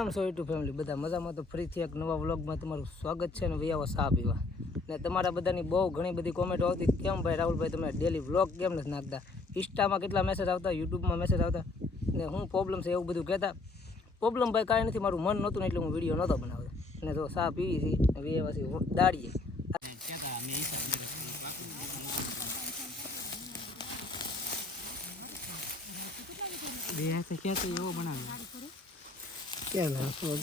કેમ છો YouTube family બધા મજામાં તો ફરીથી એક નવા વ્લોગમાં તમારું સ્વાગત છે ને વૈયાવો સાહ પીવા. ને તમારા બધાની બહુ ઘણી બધી કોમેન્ટો આવતી. કેમ ભાઈ રાહુલભાઈ, તમે ડેલી વ્લોગ કેમ નથી નાખતા? ઇન્સ્ટામાં કેટલા મેસેજ આવતા યુટ્યુબમાં મેસેજ આવતા? ને શું પ્રોબ્લેમ છે એવું બધું કહેતા. પ્રોબ્લેમ ભાઈ કાંઈ નથી, મારું મન નહોતું એટલે હું વીડિયો નહોતો બનાવતો. અને જો સાહ પીવી હતી વૈયાવાસી દાડીએ. બે હાથે ખેંચે એવો બનાવ્યો? કેમ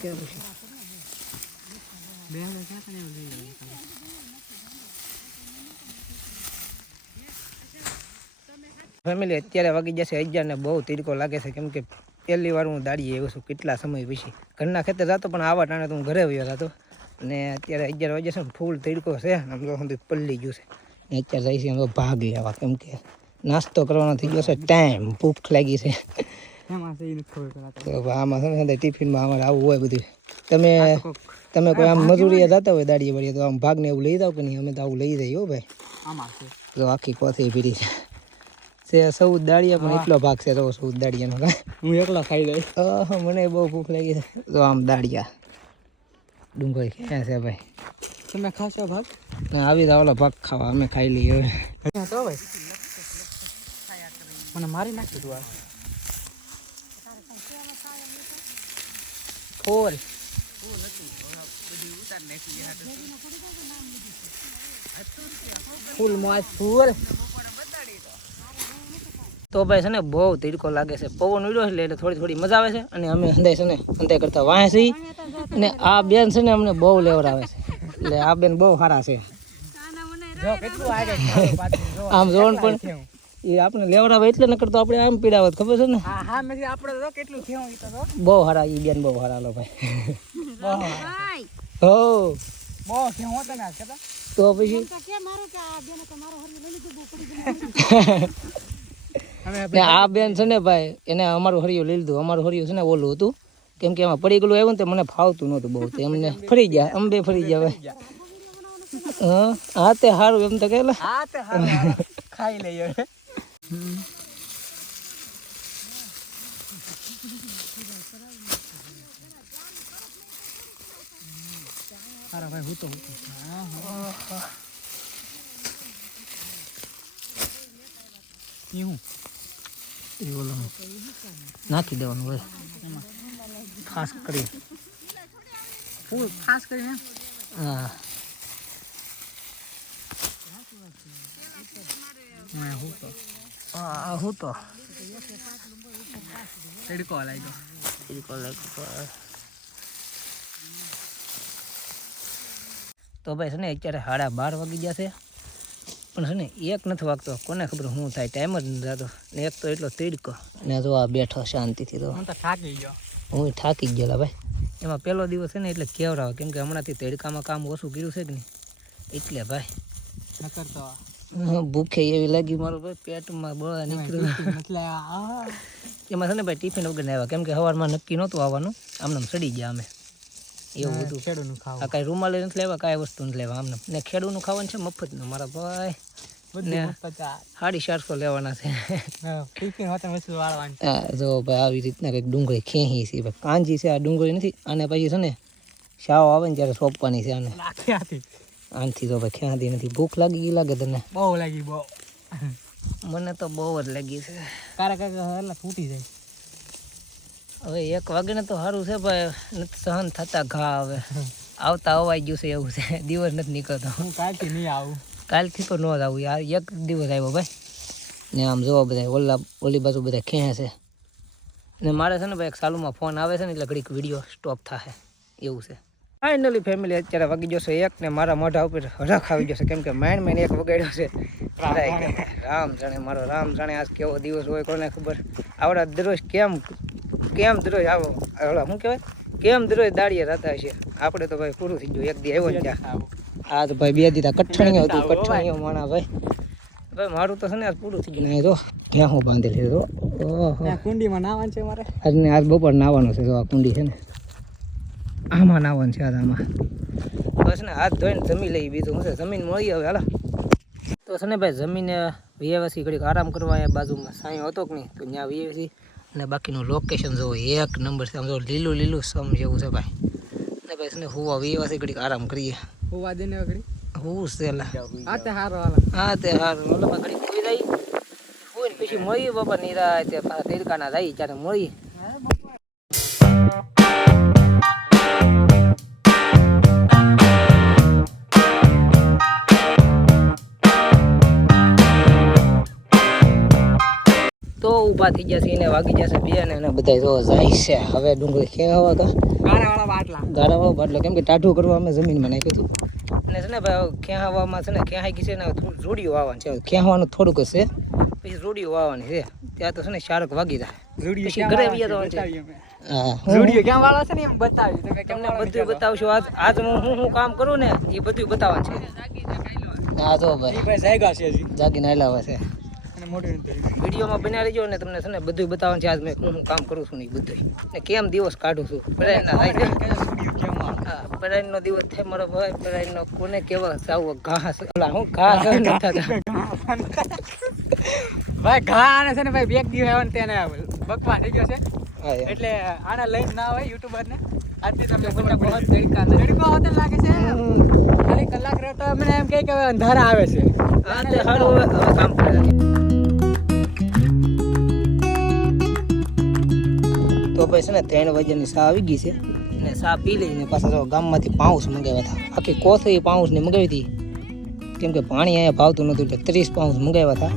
કેમ છે? બે હાથે ખેંચે લઈ ફેમિલી અત્યારે વાગી જશે અગિયાર ને બહુ તીડકો લાગે છે, કેમ કે પહેલી વાર હું દાડીએ એવું છું, કેટલા સમય પછી. ઘરના ખેતર જતો, પણ આવા ટાણે તો હું ઘરે આવ્યો હતો અને અત્યારે અગિયાર વાગે છે ફૂલ તીડકો છે આમ તો સુધી પલ્લી ગયું છે. અત્યારે જઈશું ભાગ લેવા કેમ કે નાસ્તો કરવાનો થઈ ગયો છે, ટાઈમ ભૂખ લાગી છે. એમાં છે ઈ નથી ખબર તો. તો આમાં છે ને ટિફિનમાં અમારે આવું હોય બધું તમે તમે કોઈ આમ મજૂરીએ જતા હોય દાડીએ વાડીએ તો આમ ભાગને એવું લઈ જાવ કે નહીં? અમે તો આવું લઈ જઈએ હો ભાઈ. આમાં તો આખી કોથી ફીરી છે. છે સૌદ દાળિયા પણ એટલો ભાગ છે તો સૌદ દાળિયાનો હું એકલો ખાઈ લઈશ મને બહુ ભૂખ લાગી છે. તો આમ દાળિયા. ડુંગળી ક્યાં છે ભાઈ? તમે ખાશો ભાગ? આવી જાવ ઓલો ભાગ ખાવા. અમે ખાઈ લઈએ તો ભાઈ. મને મારી નાખ્યું તું આ. ફૂલ મોજ ફૂલ. તો ભાઈ છે ને બહુ તીડકો લાગે છે. પવન ઉડ્યો છે એટલે થોડી થોડી મજા આવે છે. અને અમે હંદાય છે ને હંદાય કરતા વાંહે છીએ. અને આ બેન છે ને અમને બહુ લેવડાવે છે. એટલે આ બેન બહુ સારા છે. આમ જોવાનું પણ એ આપણે લેવડાવે એટલે ન કરતો આપણે આમ પીડાવત ખબર છે ને? હા હા મેં આપણે તો કેટલું થયું ઈ તો. બહુ હારા એ બેન બહુ હારા લો ભાઈ. બહુ હો. બહુ થયું હો તને આ બેન તો પછી અમે ને આ બેન છે ને ભાઈ એને અમારું હરિયું લઈ લીધું. અમારું હરિયું છે ને ઓલું હતું. કેમ કે એમાં પડી ગયેલું આવ્યું ને તે મને ફાવતું નહોતું બહુ. તો એમને ફરી ગયા અંબે ફરી ગયા હા હા તે સારું એમ તો કે હા તે હારું, હારું. ખાઈ લઈએ. સારા ભાઈ હું તો હું નાખી દેવાનું બસ. ખાસ કરી. ફૂલ ખાસ કરીને હા હું તો. આ હું તો તડકો લાગ્યો તડકો લાગ્યો તો ભાઈ છે ને અત્યારે સાડા બાર વાગી ગયા છે. પણ છે ને એક નથી વાગતો. કોને ખબર શું થાય? ટાઈમ જ નથી થતો. ને એક તો એટલો તડકો. ને જો આ બેઠો શાંતિથી તો. હું તો થાકી ગયો. હું થાકી ગયેલા ભાઈ. એમાં પહેલો દિવસ છે ને એટલે કેવરાવે કેમ કે હમણાંથી તડકામાં કામ ઓછું કર્યું છે કે નહીં? એટલે ભાઈ. નકર તો ભૂખે એવી લાગી મારું ભાઈ પેટમાં બળા નીકળ્યું. એટલે એમાં છે ને ભાઈ ટિફિન વગર આવ્યા. કેમ કે સવારમાં નક્કી નહોતું આવવાનું. આમને આમ સડી ગયા અમે. એવું બધું. ખેડૂતનું આ કાંઈ રૂમાલ નથી લેવા કાંઈ વસ્તુ નથી લેવા આમને ને ખેડૂનું ખાવાનું છે મફતનું મારા ભાઈ. ને સાડી ચારસો લેવાના છે. જો ભાઈ આવી રીતના કંઈક ડુંગળી ખેંચી છે. ભાઈ કાંજી છે આ ડુંગળી નથી. અને પછી છે ને શાવ આવે ને ત્યારે સોંપવાની છે આને. આનથી તો ભાઈ ખ્યાતી નથી. ભૂખ લાગી ગઈ લાગે તને? બહુ લાગી બહુ. મને તો બહુ જ લાગી છે. કારા કાકા એટલે ફૂટી જાય. હવે એક વાગે ને તો સારું છે ભાઈ. સહન થતા ઘા હવે. આવતા અવાઈ ગયું છે એવું છે. દિવસ નથી નીકળતો. હું કાલથી નહીં આવું. કાલથી તો ન જ આવું યાર. એક દિવસ આવ્યો ભાઈ. ને આમ જોવા બધા ઓલા ઓલી બાજુ બધા ખેંચે છે? ને મારે છે ને ભાઈ એક સાલુમાં ફોન આવે છે ને એટલે ઘડીક વીડિયો સ્ટોપ થાય એવું છે. ફાઇનલી ફેમિલી અત્યારે વાગી જશે એક ને મારા મોઢા ઉપર હરખ આવી જશે. કેમ કે માઇન્ડ માઇન્ડ એક વગાડ્યો છે. રામ જાણે. મારો રામ જાણે આજ કેવો દિવસ હોય કોને ખબર? આવડા દરરોજ કેમ કેમ દરરોજ આવો ઓલા શું કહેવાય? કેમ દરરોજ દાડીએ રહેતા હશે આપણે તો ભાઈ પૂરું થઈ ગયું એક દી આવ્યો ને આ તો ભાઈ બે દીધા કઠણીઓ હતું કઠણીઓ માણા ભાઈ. ભાઈ મારું તો છે ને આજ પૂરું થઈ ગયું. જો ક્યાં હું બાંધેલી ઓહો. કુંડીમાં નાવાનું છે મારે. આજ ને આજ બપોર નાવાનું છે જો આ કુંડી છે ને. આમાં નાવાનું છે આમાં. બસ ને હાથ ધોઈને જમી લઈ બીજું હું જમીન મળી હવે હાલો. તો છે ને ભાઈ જમીને વ્યવસ્થિત ઘડીક આરામ કરવા એ બાજુમાં સાંયો હતો કે નહીં? તો ત્યાં વ્યવસ્થિત અને બાકીનું લોકેશન જોવો. એક નંબર છે આમ જો લીલું લીલું સમ જેવું છે ભાઈ. અને ભાઈ છે ને હુવા વીવાથી ઘડીક આરામ કરીએ. હોવા દે ને ઘડી હું છે હા તે હારો હાલ. હા તે હારો. ઓલો માં ઘડીક સુઈ જાય. સુઈને પછી મળીએ બાપા નિરા તે પાછા તેલકાના જાય ત્યારે મળીએ તો ઊભા થઈ ગયા છે એને વાગી જશે બે ને એને બધા જો જાય છે. હવે ડુંગળી ખેવા કા? ગારા વાળા બાટલા. ગારાવાળો બાટલો. કેમ કે ટાઢું કરવા અમે જમીનમાં નાખ્યું હતું. અને છે ને ભાઈ ખેહાવામાં છે ને ગઈ છે ને થોડું વાવવાનું છે. ખેવાનું થોડુંક જ છે પછી જોડિયું વાવવાની છે. ત્યાં તો છે ને શારક વાગી જાય. ઘરે છે. હા. જોડીએ ક્યાં વાળો છે ને એમ બતાવી તમે તમને બધું બતાવશું. આજ આજ હું હું હું કામ કરું ને એ બધું બતાવવાનું છે. હા જો ભાઈ. ભાઈ જાયગા છે. છે વિડીયોમાં બન્યા રહેજો ને તમને છે ને બધું બતાવવાનું છે. આજ મેં હું કામ કરું છું ને એ બધું ને કેમ દિવસ કાઢું છું? છે. પરાયણનો દિવસ થાય મારો ભાઈ પરાયણનો કોને કેવા સાવ ઘાસ. ઓલા હું ઘાસ નતા ભાઈ ઘા આને છે ને ભાઈ બેક દિવસ આવ્યો ને તેને બકવા થઈ ગયો છે. એટલે આને લઈને ના હોય યુટ્યુબર ને આજથી તમને બધા બહુ. તડકા. તડકો આવતો લાગે. છે. ખાલી કલાક રહેતો અમને એમ કહે કે હવે અંધારા આવે છે. હા તે સારું કામ કરે. તો ભાઈ છે ને ત્રણ વાગ્યાની સા આવી ગઈ છે. ને સા પી લઈને પાછા તો ગામમાંથી પાઉસ મંગાવ્યા હતા. આખી કોથળી પાઉસ ને મંગાવી હતી. કેમ કે પાણી અહીંયા ભાવતું નહોતું એટલે ત્રીસ પાઉસ મંગાવ્યા હતા.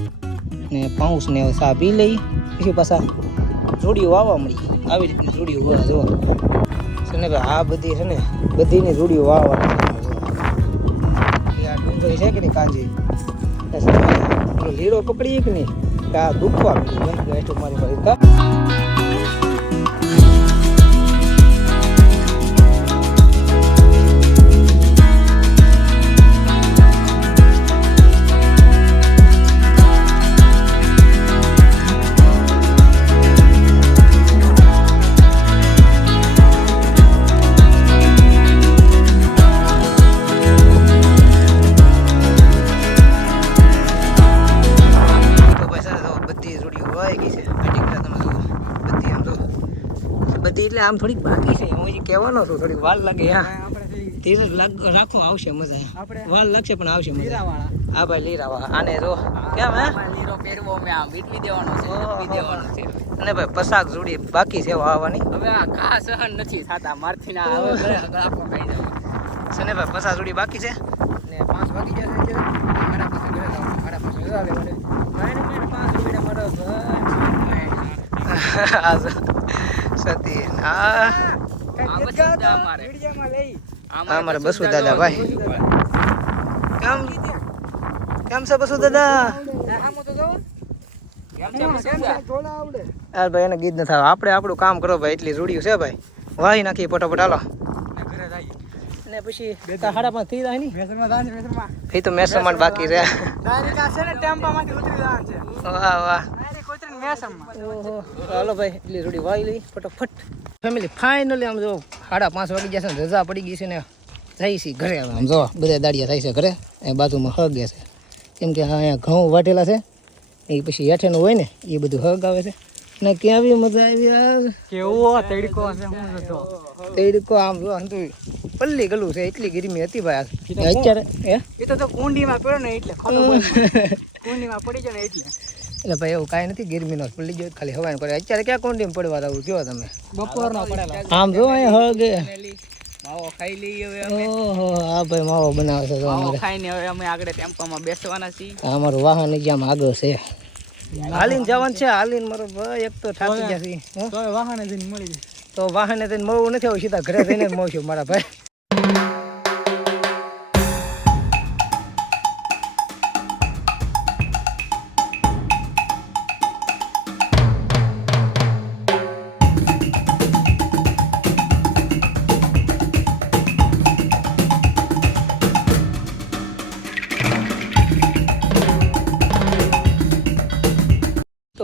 ને પાઉસ ને સા પી લઈ. પછી પાછા રૂડીઓ વાવવા મળી. આવી રીતની રૂડીઓ વાવા જો છે ને ભાઈ, આ બધી છે ને, બધીની રૂડીઓ વાવવા ડુંગળી છે કે નહીં કાંજી? લીડો પકડીએ કે નહીં? આ દુખવા મળ્યું મારી એટલે આમ થોડીક બાકી છે. હું કહેવાનો છું થોડીક વાર લાગે. હા. ધીરજ લાગ રાખો આવશે મજા. વાર લાગશે પણ આવશે મજા. હા ભાઈ લીરાવા આને જો કેમ હે? લીરો પહેરવો મેં આમ વીટવી દેવાનો છે વીટવી દેવાનો છે. અને ભાઈ પસાક જોડી બાકી છે આવવાની. હવે આ ઘા સહન નથી થતા મારથી ના હવે ઘરે આખો ખાઈ જાવ છે ને ભાઈ પસાક જોડી બાકી છે? ને પાંચ વાગી જશે છે મારા પાસે ઘરે જાવ મારા પાસે ઘરે આવે મને પાંચ રૂપિયા મારો આ અમારે. બસુ દાદા ભાઈ. કેમ? કેમ છે બસુ દાદા યાર ભાઈ એને ગીત ન થાય આપણે આપણું કામ કરો ભાઈ એટલી રૂડિયું છે ભાઈ. વાહી નાખી ફટાફટ હાલો. ને પછી હાડા પાંચ થઈ જાય ની તો મેં બાકી છે. વાહ વાહ. હાલો ભાઈ એટલી રૂડી વાઈ લઈ ફટાફટ. ફેમિલી ફાઇનલી આમ જો સાડા પાંચ વાગી જશે ને રજા પડી ગઈ છે ને જઈ છે ઘરે હવે. આમ જો બધા દાડિયા થાય છે ઘરે એ બાજુમાં હગ છે. કેમ કે અહીંયા ઘઉં વાટેલા છે એ પછી હેઠેનું હોય ને એ બધું હગ આવે છે. ને ક્યાં આવી મજા આવી યાર? કેવો તડકો છે હું નતો તડકો આમ જો પલ્લી ગલું છે એટલી ગરમી હતી ભાઈ આ. અત્યારે એ તો કુંડીમાં પડ્યો ને એટલે કુંડીમાં પડી જાય ને એટલે. એટલે ભાઈ એવું કાંઈ નથી ગરમીનો પડી ગયો ખાલી હવાને કરે અત્યારે ક્યાં કોન્ડીમાં પડવા આવું કયો તમે? બપોરનો પડેલા. આમ જો અહીં હગે. માવો ખાઈ લઈએ હવે ઓહો આ ભાઈ માવો બનાવે છે જો માવો ખાઈને હવે અમે આગળ ટેમ્પામાં બેસવાના છીએ. અમારું વાહન આમ આગળ છે. હાલીને જવાનું છે હાલીને મારો ભાઈ એક તો થાકી ગયા તો વાહને જઈને મળી જાય. તો વાહને થઈને મળવું નથી આવું સીધા ઘરે જઈને જ મળશું મારા ભાઈ.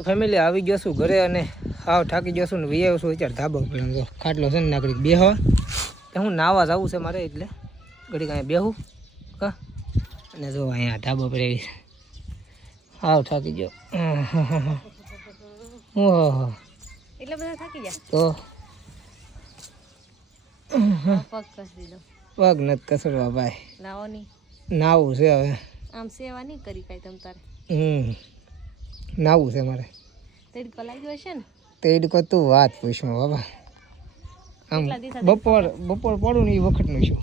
ફેમિલી આવી ગયો છું ઘરે અને આવ થાકી ગયો છું ને વી આવ્યો છું અત્યારે ધાબા ઉપર. ખાટલો છે ને નાગરિક બેહવા કે હું નાવા જવું છે મારે એટલે. ઘડીક અહીંયા બેહું. કા? અને જો અહીંયા ધાબો પર આવ. થાકી ગયો. ઓહો એટલે બધા થાકી ગયા? તો? પગ નથી કસરવા ભાઈ. નાવાની નાવું છે હવે. આમ સેવા નહીં કરી કાંઈ તમ તારે? હમ. નાવું છે મારે. તડકો લાગ્યો છે ને? તેડકો તું વાત પૂછમાં બાબા આમ બપોર બપોર પડું ને એ વખતનું છું.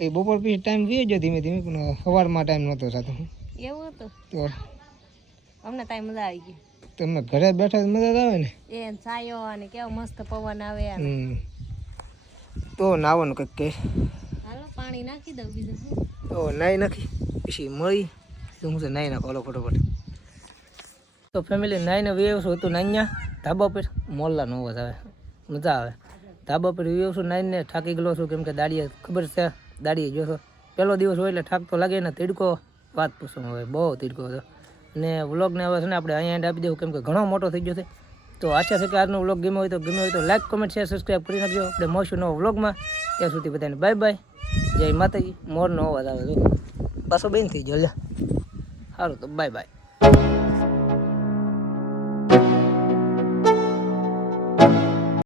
એ બપોર પછી ટાઈમ ગયો જો ધીમે ધીમે પણ સવારમાં ટાઈમ નહોતો થતો. એવું હતું? તો અમને ટાઈમ મજા આવી ગઈ. તમે ઘરે બેઠા મજા આવે ને? એ છાયો અને કેવો મસ્ત પવન આવે તો નાવાનું કંઈક કે. હાલો પાણી નાખી દઉં બીજું તો નાઈ નાખી પછી મળી. શું છે નાઈ નાખો ફટોફટ. તો ફેમિલી નાઈને વ્યવસો હતું અહીંયા ધાબા પર મોલ્લાનો અવાજ આવે. મજા આવે. ધાબા પર વ્યવસો નાઈને થાકી ગયેલો છું, કેમ કે દાડીએ ખબર છે, દાડીએ જોશો પહેલો દિવસ હોય એટલે થાક તો લાગે ને તીડકો, વાત પૂછો હોય બહુ તીડકો હતો. અને વ્લોગને હવે છે ને આપણે અહીંયા આપી દેવું, કેમ કે ઘણો મોટો થઈ ગયો છે. તો આશા છે કે આજનો વ્લોગ ગમ્યો હોય તો ગમ્યો હોય તો લાઈક કોમેન્ટ શેર સબસ્ક્રાઈબ કરી નાખજો. આપણે મળશું નવો વ્લોગમાં. ત્યાં સુધી બધાને બાય બાય જય માતાજી. મોરનો અવાજ આવે છે. પાછો બેન થઈ ગયો લે સારું તો બાય બાય